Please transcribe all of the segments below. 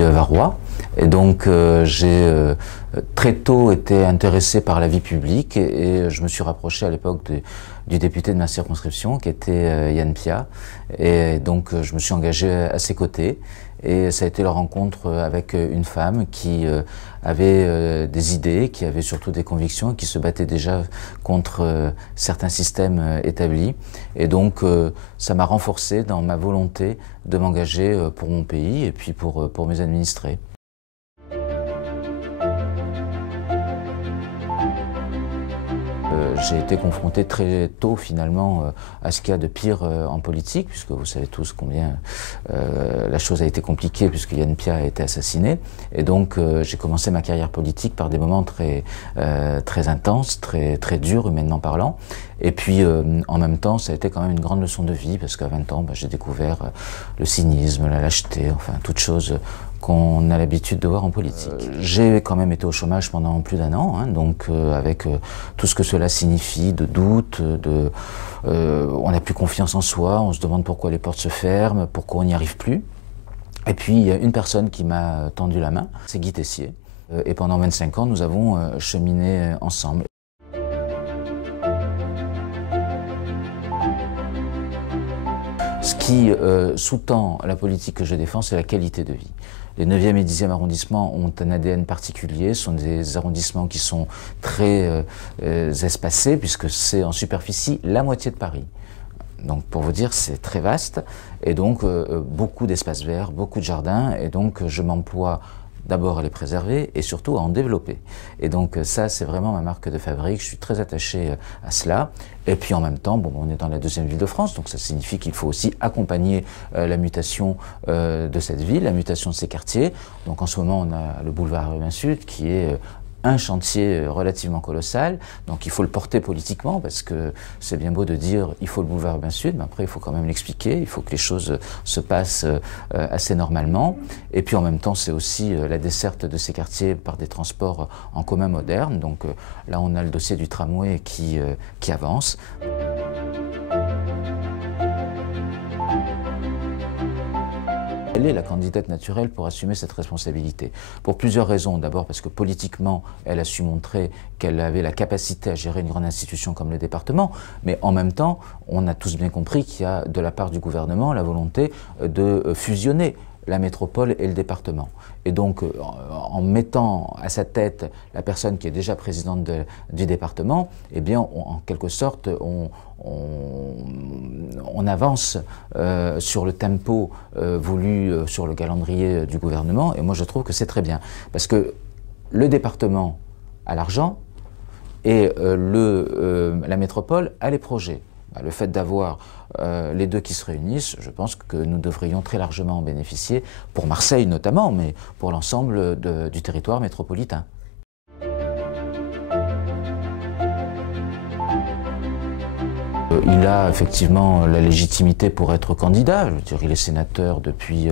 suis varois et donc j'ai très tôt été intéressé par la vie publique et je me suis rapproché à l'époque du député de ma circonscription qui était Yann Piat et donc je me suis engagé à ses côtés et ça a été la rencontre avec une femme qui avait des idées, qui avait surtout des convictions, qui se battait déjà contre certains systèmes établis et donc ça m'a renforcé dans ma volonté de m'engager pour mon pays et puis pour mes administrés. J'ai été confronté très tôt finalement à ce qu'il y a de pire en politique, puisque vous savez tous combien la chose a été compliquée puisque Yann Piat a été assassiné. Et donc j'ai commencé ma carrière politique par des moments très intenses, très durs humainement parlant. Et puis en même temps ça a été quand même une grande leçon de vie parce qu'à 20 ans j'ai découvert le cynisme, la lâcheté, enfin toutes choses qu'on a l'habitude de voir en politique. J'ai quand même été au chômage pendant plus d'1 an, donc avec tout ce que cela signifie, de doute, on n'a plus confiance en soi, on se demande pourquoi les portes se ferment, pourquoi on n'y arrive plus. Et puis il y a une personne qui m'a tendu la main, c'est Guy Tessier. Et pendant 25 ans, nous avons cheminé ensemble. Ce qui sous-tend la politique que je défends, c'est la qualité de vie. Les 9e et 10e arrondissements ont un ADN particulier, ce sont des arrondissements qui sont très espacés, puisque c'est en superficie la moitié de Paris. Donc pour vous dire, c'est très vaste, et donc beaucoup d'espaces verts, beaucoup de jardins, et donc je m'emploie d'abord à les préserver et surtout à en développer. Et donc ça, c'est vraiment ma marque de fabrique, je suis très attaché à cela. Et puis en même temps, bon, on est dans la 2e ville de France, donc ça signifie qu'il faut aussi accompagner la mutation de cette ville, la mutation de ses quartiers. Donc en ce moment, on a le boulevard Urbain Sud qui est un chantier relativement colossal, donc il faut le porter politiquement parce que c'est bien beau de dire il faut le boulevard Urbain Sud, mais après il faut quand même l'expliquer, il faut que les choses se passent assez normalement. Et puis en même temps c'est aussi la desserte de ces quartiers par des transports en commun modernes, donc là on a le dossier du tramway qui avance. Elle est la candidate naturelle pour assumer cette responsabilité. Pour plusieurs raisons. D'abord parce que politiquement, elle a su montrer qu'elle avait la capacité à gérer une grande institution comme le département, mais en même temps, on a tous bien compris qu'il y a de la part du gouvernement la volonté de fusionner la métropole et le département. Et donc, en mettant à sa tête la personne qui est déjà présidente du département, eh bien, en quelque sorte, on avance sur le tempo voulu sur le calendrier du gouvernement, et moi je trouve que c'est très bien. Parce que le département a l'argent et la métropole a les projets. Le fait d'avoir les deux qui se réunissent, je pense que nous devrions très largement en bénéficier, pour Marseille notamment, mais pour l'ensemble du territoire métropolitain. Il a effectivement la légitimité pour être candidat. Je veux dire, il est sénateur depuis,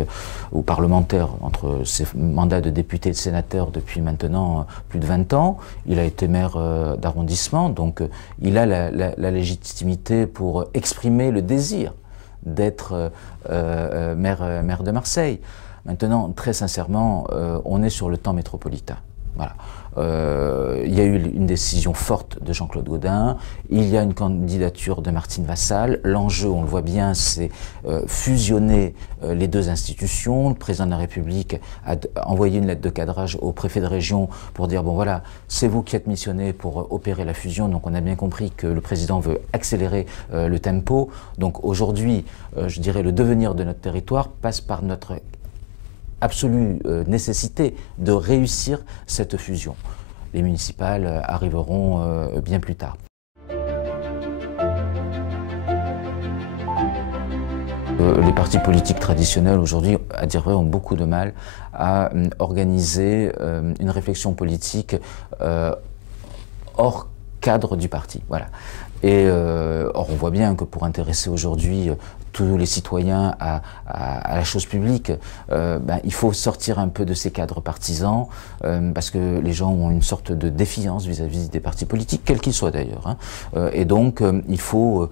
ou parlementaire, entre ses mandats de député et de sénateur depuis maintenant plus de 20 ans. Il a été maire d'arrondissement, donc il a la légitimité pour exprimer le désir d'être maire de Marseille. Maintenant, très sincèrement, on est sur le temps métropolitain. Voilà. Il y a eu une décision forte de Jean-Claude Gaudin, il y a une candidature de Martine Vassal. L'enjeu, on le voit bien, c'est fusionner les deux institutions. Le président de la République a envoyé une lettre de cadrage au préfet de région pour dire, bon voilà, c'est vous qui êtes missionné pour opérer la fusion, donc on a bien compris que le président veut accélérer le tempo. Donc aujourd'hui, je dirais, le devenir de notre territoire passe par notre absolue nécessité de réussir cette fusion. Les municipales arriveront bien plus tard. Les partis politiques traditionnels aujourd'hui, à dire vrai, ont beaucoup de mal à organiser une réflexion politique hors cadre du parti. Voilà. Et or on voit bien que pour intéresser aujourd'hui tous les citoyens à la chose publique, il faut sortir un peu de ces cadres partisans, parce que les gens ont une sorte de défiance vis-à-vis des partis politiques, quels qu'ils soient d'ailleurs. Et donc, il faut,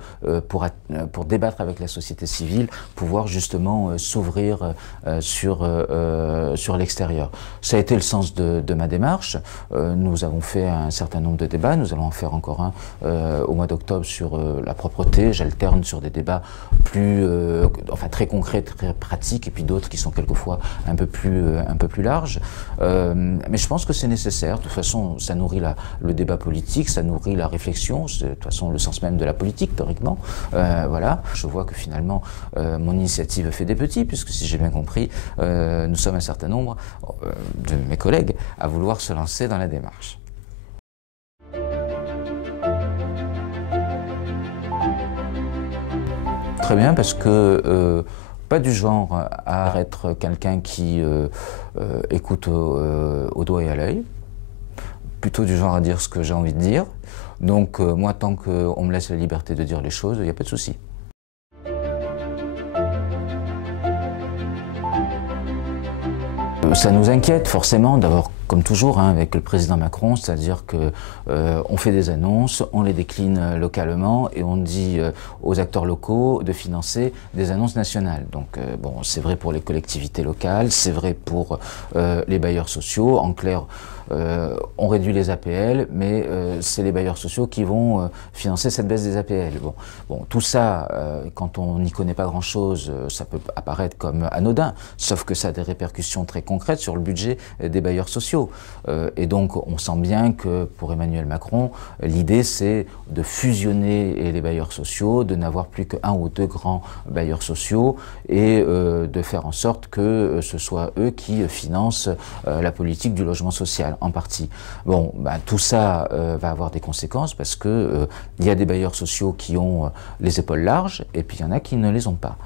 pour débattre avec la société civile, pouvoir justement s'ouvrir sur l'extérieur. Ça a été le sens de ma démarche. Nous avons fait un certain nombre de débats, nous allons en faire encore un au mois d'octobre sur la propreté. J'alterne sur des débats très concrets, très pratiques, et puis d'autres qui sont quelquefois un peu plus larges. Mais je pense que c'est nécessaire. De toute façon, ça nourrit le débat politique, ça nourrit la réflexion. C'est de toute façon le sens même de la politique, théoriquement. Voilà. Je vois que finalement, mon initiative fait des petits, puisque si j'ai bien compris, nous sommes un certain nombre de mes collègues à vouloir se lancer dans la démarche. Très bien, parce que pas du genre à être quelqu'un qui écoute au doigt et à l'œil, plutôt du genre à dire ce que j'ai envie de dire. Donc moi, tant qu'on me laisse la liberté de dire les choses, il n'y a pas de souci. Ça nous inquiète forcément, d'abord comme toujours avec le président Macron, c'est-à-dire que on fait des annonces, on les décline localement et on dit aux acteurs locaux de financer des annonces nationales. Donc bon, c'est vrai pour les collectivités locales, c'est vrai pour les bailleurs sociaux. En clair, on réduit les APL, mais c'est les bailleurs sociaux qui vont financer cette baisse des APL. Bon, tout ça, quand on n'y connaît pas grand-chose, ça peut apparaître comme anodin, sauf que ça a des répercussions très concrètes sur le budget des bailleurs sociaux. Et donc, on sent bien que pour Emmanuel Macron, l'idée c'est de fusionner les bailleurs sociaux, de n'avoir plus qu'un ou deux grands bailleurs sociaux et de faire en sorte que ce soit eux qui financent la politique du logement social, en partie. Bon, tout ça va avoir des conséquences parce que il y a des bailleurs sociaux qui ont les épaules larges et puis il y en a qui ne les ont pas.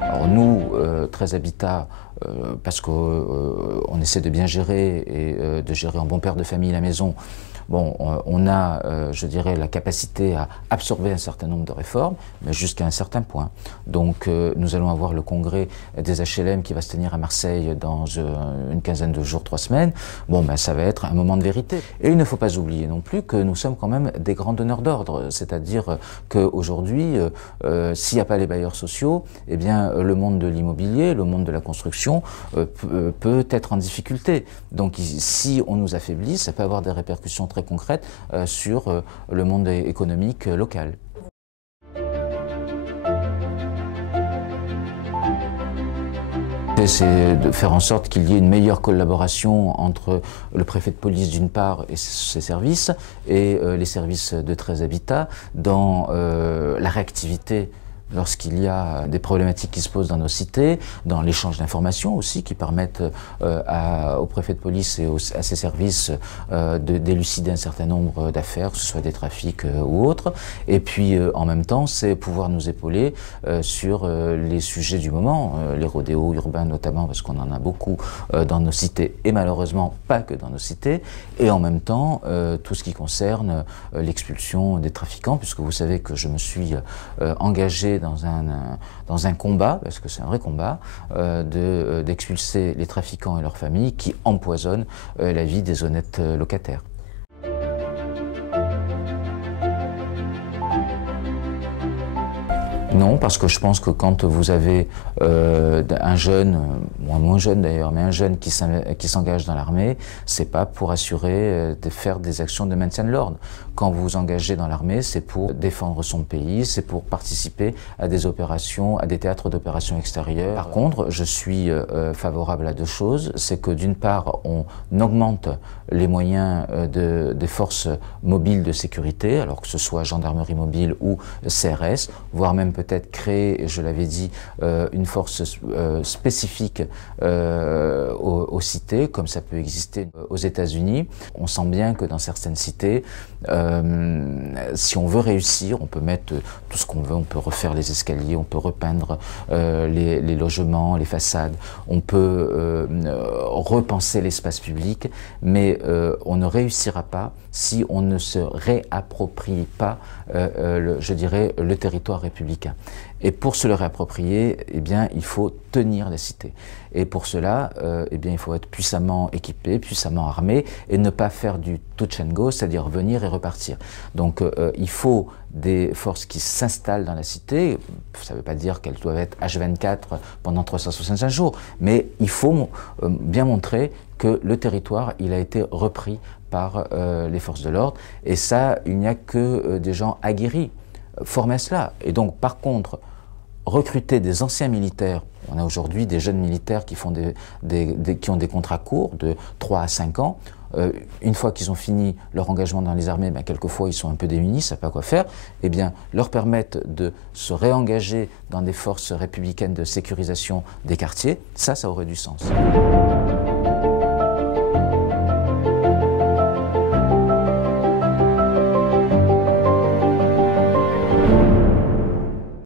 Alors nous, 13 Habitat, parce qu'on essaie de bien gérer et de gérer en bon père de famille la maison, bon, on a, je dirais, la capacité à absorber un certain nombre de réformes, mais jusqu'à un certain point. Donc nous allons avoir le congrès des HLM qui va se tenir à Marseille dans une quinzaine de jours, 3 semaines. Bon, ça va être un moment de vérité. Et il ne faut pas oublier non plus que nous sommes quand même des grands donneurs d'ordre, c'est-à-dire qu'aujourd'hui, s'il n'y a pas les bailleurs sociaux, eh bien le monde de l'immobilier, le monde de la construction peut être en difficulté. Donc si on nous affaiblit, ça peut avoir des répercussions très concrètes sur le monde économique local. C'est de faire en sorte qu'il y ait une meilleure collaboration entre le préfet de police d'une part et ses services et les services de 13 Habitat dans la réactivité lorsqu'il y a des problématiques qui se posent dans nos cités, dans l'échange d'informations aussi qui permettent au préfet de police et à ses services d'élucider un certain nombre d'affaires, que ce soit des trafics ou autres. Et puis en même temps, c'est pouvoir nous épauler sur les sujets du moment, les rodéos urbains notamment, parce qu'on en a beaucoup dans nos cités et malheureusement pas que dans nos cités. Et en même temps, tout ce qui concerne l'expulsion des trafiquants, puisque vous savez que je me suis engagé dans un combat, parce que c'est un vrai combat, d'expulser les trafiquants et leurs familles qui empoisonnent la vie des honnêtes locataires. Non, parce que je pense que quand vous avez un jeune, moins jeune d'ailleurs, mais un jeune qui s'engage dans l'armée, c'est pas pour assurer de faire des actions de maintien de l'ordre. Quand vous vous engagez dans l'armée, c'est pour défendre son pays, c'est pour participer à des opérations, à des théâtres d'opérations extérieures. Par contre, je suis favorable à deux choses. C'est que d'une part, on augmente les moyens des forces mobiles de sécurité, alors que ce soit gendarmerie mobile ou CRS, voire même peut-être créer, je l'avais dit, une force spécifique aux cités, comme ça peut exister aux États-Unis. On sent bien que dans certaines cités, si on veut réussir, on peut mettre tout ce qu'on veut, on peut refaire les escaliers, on peut repeindre les logements, les façades, on peut repenser l'espace public, mais on ne réussira pas si on ne se réapproprie pas, je dirais, le territoire républicain. Et pour se le réapproprier, eh bien, il faut tenir les cités. Et pour cela, eh bien, il faut être puissamment équipé, puissamment armé, et ne pas faire du touch and go, c'est-à-dire venir et repartir. Donc, il faut des forces qui s'installent dans la cité. Ça ne veut pas dire qu'elles doivent être H24 pendant 365 jours, mais il faut bien montrer que le territoire, il a été repris par les forces de l'ordre. Et ça, il n'y a que des gens aguerris. Former cela. Et donc, par contre, recruter des anciens militaires, on a aujourd'hui des jeunes militaires qui, qui ont des contrats courts de 3 à 5 ans, une fois qu'ils ont fini leur engagement dans les armées, ben, quelquefois ils sont un peu démunis, ils ne savent pas quoi faire, eh bien, leur permettre de se réengager dans des forces républicaines de sécurisation des quartiers, ça aurait du sens.